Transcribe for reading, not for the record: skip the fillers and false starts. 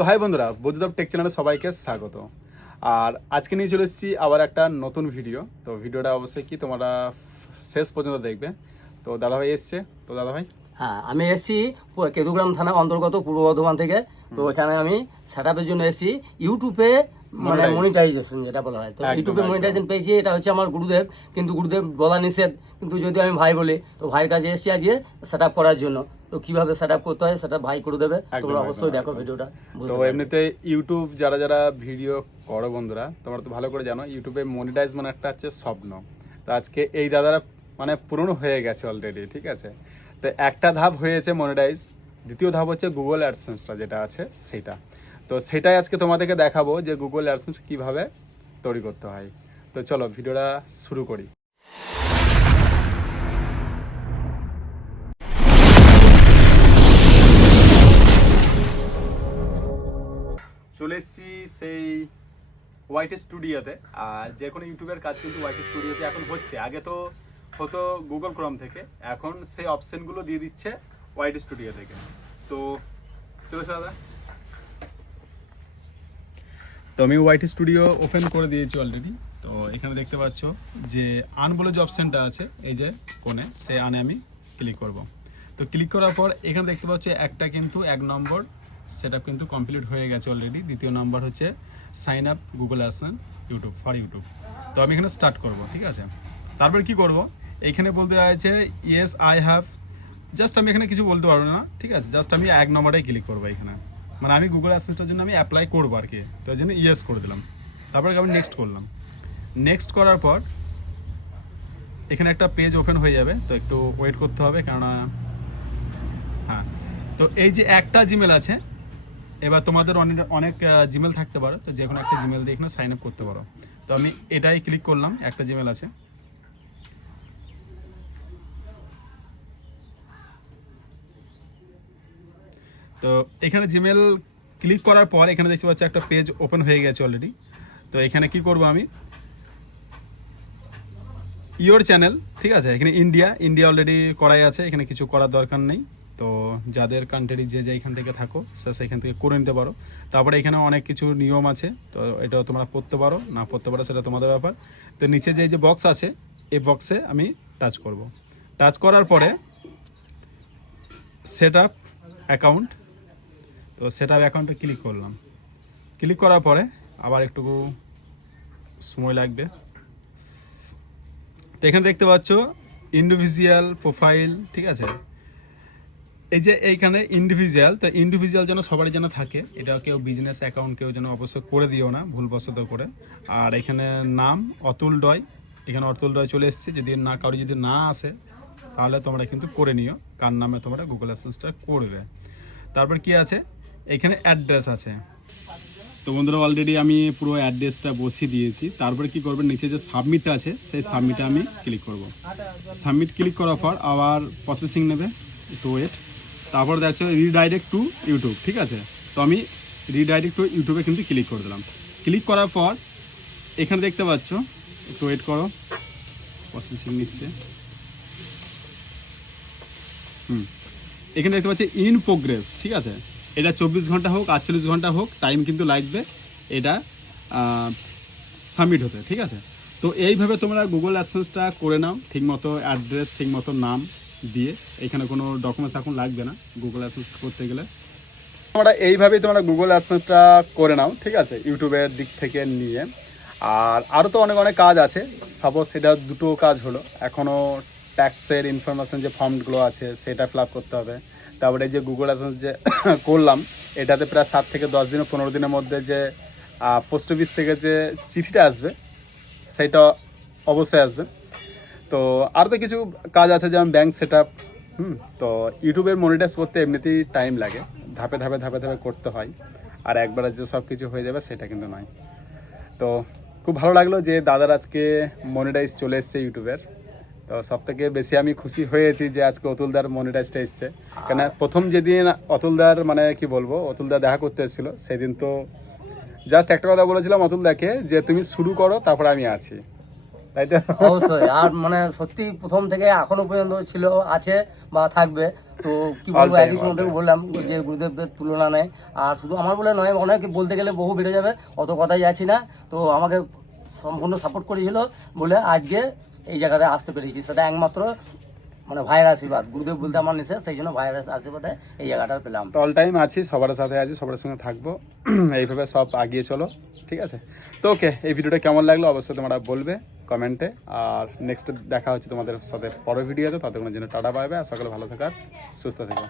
তো হাই বন্ধুরা, বৈদ্যুতিক টেক চ্যানেলে সবাইকে স্বাগত। আর আজকে নিয়ে চলে এসেছি আবার একটা নতুন ভিডিও। তো ভিডিওটা অবশ্যই কি তোমরা শেষ পর্যন্ত দেখবে। তো দাদাভাই এসছে। তো দাদাভাই, হ্যাঁ, আমি এসেছি কেতুগ্রাম থানা অন্তর্গত পূর্ব বর্ধমান থেকে। তো এখানে আমি সেটআপের জন্য এসেছি ইউটিউবে, মানে মনিটাইজেশন যেটা বলা হয়। তো ইউটিউবে মনিটাইজেশন পেয়েছি, এটা হচ্ছে আমার গুরুদেব, কিন্তু গুরুদেব বলা নিষেধ, কিন্তু যদি আমি ভাই বলি, তো ভাইয়ের কাছে এসেছি আজকে সেটআপ করার জন্য। তো কিভাবে সেটআপ করতে হয় সেটা ভাই করে দেবে, তোমরা অবশ্যই দেখো ভিডিওটা। তো এমনিতে ইউটিউব যারা যারা ভিডিও করো বন্ধুরা, তোমরা তো ভালো করে জানো ইউটিউবে মনিটাইজ মানে একটা হচ্ছে স্বপ্ন। তো আজকে এই দাদারা মানে পূরণ হয়ে গেছে অলরেডি, ঠিক আছে। তো একটা ধাপ হয়েছে মনিটাইজ, দ্বিতীয় ধাপ হচ্ছে গুগল অ্যাডসেন্সটা যেটা আছে সেটা। তো সেটাই আজকে তোমাদেরকে দেখাবো যে গুগল অ্যাডসেন্স কিভাবে তৈরি করতে হয়। তো চলো ভিডিওটা শুরু করি। চলে এসেছি সেই ওয়াইটি স্টুডিওতে। আর যে কোনো ইউটিউবের কাজ কিন্তু ওয়াইটি স্টুডিওতে এখন হচ্ছে। আগে তো হতো গুগল ক্রোম থেকে, এখন সেই অপশনগুলো দিয়ে দিচ্ছে ওয়াইটি স্টুডিও থেকে। তো চলেছে দাদা। তো আমি ওয়াইটি স্টুডিও ওপেন করে দিয়েছি অলরেডি। তো এখানে দেখতে পাচ্ছ যে আন বলে যে অপশানটা আছে এই যে কোণে, সে আনে আমি ক্লিক করব। তো ক্লিক করার পর এখানে দেখতে পাচ্ছ একটা কিন্তু 1 নম্বর সেটআপ কিন্তু কমপ্লিট হয়ে গেছে অলরেডি। দ্বিতীয় নাম্বার হচ্ছে sign up Google AdSense YouTube for YouTube. তো আমি এখানে স্টার্ট করব, ঠিক আছে। তারপর কি করব, এইখানে বলতে আছে ইয়েস আই হ্যাভ, জাস্ট আমি এখানে কিছু বলতে পারবো না, ঠিক আছে। জাস্ট আমি 1 নম্বরেই ক্লিক করবো এখানে, মানে আমি গুগল অ্যাডসেন্সটার জন্য আমি অ্যাপ্লাই করবো আর কি। তো ওই জন্য ইয়েস করে দিলাম। তারপরে আমি নেক্সট করলাম। নেক্সট করার পর এখানে একটা পেজ ওপেন হয়ে যাবে। তো একটু ওয়েট করতে হবে, কেননা হ্যাঁ। তো এই যে একটা জিমেল আছে, এবার তোমাদের অনেক জিমেল থাকতে পারো। তো যে কোনো একটা জিমেল দিয়ে এখানে সাইন আপ করতে পারো। তো আমি এটাই ক্লিক করলাম, একটা জিমেল আছে। তো এখানে জিমেল ক্লিক করার পর এখানে দেখতে পাচ্ছি একটা পেজ ওপেন হয়ে গেছে অলরেডি। তো এখানে কি করব, আমি ইওর চ্যানেল, ঠিক আছে। এখানে ইন্ডিয়া অলরেডি করাই আছে, এখানে কিছু করার দরকার নেই। তো যাদের কান্ট্রি যে এখান থেকে থাকো সেখান থেকে করে নিতে পারো। তারপরে এখানে অনেক কিছু নিয়ম আছে, তো এটাও তোমরা পড়তে পারো, না পড়তে পারো সেটা তোমাদের ব্যাপার। তো নিচে যে বক্স আছে এই বক্সে আমি টাচ করব। টাচ করার পরে সেট আপ অ্যাকাউন্ট, তো সেট আপ অ্যাকাউন্টে ক্লিক করলাম। ক্লিক করার পরে আবার একটু সময় লাগবে। তো এখানে দেখতে পাচ্ছ ইন্ডিভিজুয়াল প্রোফাইল, ঠিক আছে। এই যে এইখানে ইন্ডিভিজুয়াল, তো ইন্ডিভিজুয়াল যেন সবারই যেন থাকে। এটা কেউ বিজনেস অ্যাকাউন্ট কেউ যেন অবশ্যই করে দিও না ভুলবশত করে। আর এখানে নাম অতুল ডয়, এখানে অতুল ডয় চলে এসছে। যদি না কারো যদি না আসে তাহলে তোমরা কিন্তু করে নিও কার নামে তোমরা গুগল অ্যাডসেন্সটা করবে। তারপর কি আছে, এখানে অ্যাড্রেস আছে। তো বন্ধুরা অলরেডি আমি পুরো অ্যাড্রেসটা বসিয়ে দিয়েছি। তারপরে কি করবেন, নিচে যে সাবমিটটা আছে সেই সাবমিটে আমি ক্লিক করব। সাবমিট ক্লিক করার পর আবার প্রসেসিং নেবে, একটু ওয়েট। তারপর দেখছো রিডাইরেক্ট টু ইউটিউব, ঠিক আছে। তো আমি রিডাইরেক্ট টু ইউটিউবে কিন্তু ক্লিক করে দিলাম। ক্লিক করার পর এখানে দেখতে পাচ্ছ, একটু ওয়েট করো, প্রসেসিং নিচ্ছে। এখানে দেখতে পাচ্ছি ইন প্রোগ্রেস, ঠিক আছে। এটা 24 ঘন্টা হোক 48 ঘন্টা হোক টাইম কিন্তু লাগবে এটা সাবমিট হতে, ঠিক আছে। তো এইভাবে তোমরা গুগল অ্যাডসেন্সটা করে নাও ঠিকমতো, অ্যাড্রেস ঠিকমতো নাম দিয়ে। এখানে কোনো ডকুমেন্টস এখন লাগবে না গুগল অ্যাডসেন্স করতে গেলে। তোমরা এইভাবেই তোমরা গুগল অ্যাডসেন্সটা করে নাও, ঠিক আছে, ইউটিউবের দিক থেকে নিয়ে। আর আরও তো অনেক অনেক কাজ আছে। সাপোজ সেটা দুটো কাজ হলো, এখনও ট্যাক্সের ইনফরমেশন যে ফর্মগুলো আছে সেটা ফিল আপ করতে হবে। তারপরে যে গুগল অ্যাডসেন্স যে করলাম এটাতে প্রায় 7 থেকে 10 দিন 15 দিনের মধ্যে যে পোস্ট অফিস থেকে যে চিঠিটা আসবে সেটা অবশ্যই আসবে। তো আরও তো কিছু কাজ আছে, যেমন ব্যাঙ্ক সেট আপ। তো ইউটিউবের মনিটাইজ করতে এমনিতেই টাইম লাগে, ধাপে ধাপে ধাপে ধাপে করতে হয়। আর একবারে যে সব কিছু হয়ে যাবে সেটা কিন্তু নয়। তো খুব ভালো লাগলো যে দাদার আজকে মনিটাইজ চলে এসছে ইউটিউবের। তো সব থেকে বেশি আমি খুশি হয়েছি যে আজকে অতুলদার মনিটাইজটা এসছে। কেন প্রথম যেদিন অতুলদার মানে কি বলবো, অতুলদার দেখা করতে এসেছিল সেদিন তো জাস্ট একটা কথা বলেছিলাম অতুলদাকে যে তুমি শুরু করো তারপরে আমি আছি, তাই তো? অবশ্যই। আর মানে সত্যি প্রথম থেকে এখনো পর্যন্ত ছিল, আছে বা থাকবে। তো কি বলবো, time, একই all তোমাদেরকে বললাম যে গুরুদেবদের তুলনা নেই। আর শুধু আমার বলে নয়, অনেকে বলতে গেলে বহু বেড়ে যাবে, অত কথাই যাচ্ছি না। তো আমাকে সম্পূর্ণ সাপোর্ট করেছিল বলে আজকে এই জায়গাতে আসতে পেরেছি, সেটা একমাত্র মানে ভাইয়ের আশীর্বাদ। গুরুদেব বলতে আমার নিষেধ, সেই জন্য ভাইয়ের আশীর্বাদে এই জায়গাটা পেলাম। তো অল টাইম আছি, সবার সাথে আছি, সবার সঙ্গে থাকবো, এইভাবে সব আগিয়ে চলো, ঠিক আছে? তো ওকে, এই ভিডিওটা কেমন লাগলো অবশ্যই তোমরা বলবে কমেন্টে। আর নেক্সট দেখা হচ্ছে তোমাদের সাথে পরের ভিডিওতে, ততক্ষণের জন্য টাটা, বাই বাই, আর সকলে ভালো থাকার সুস্থ থেকো।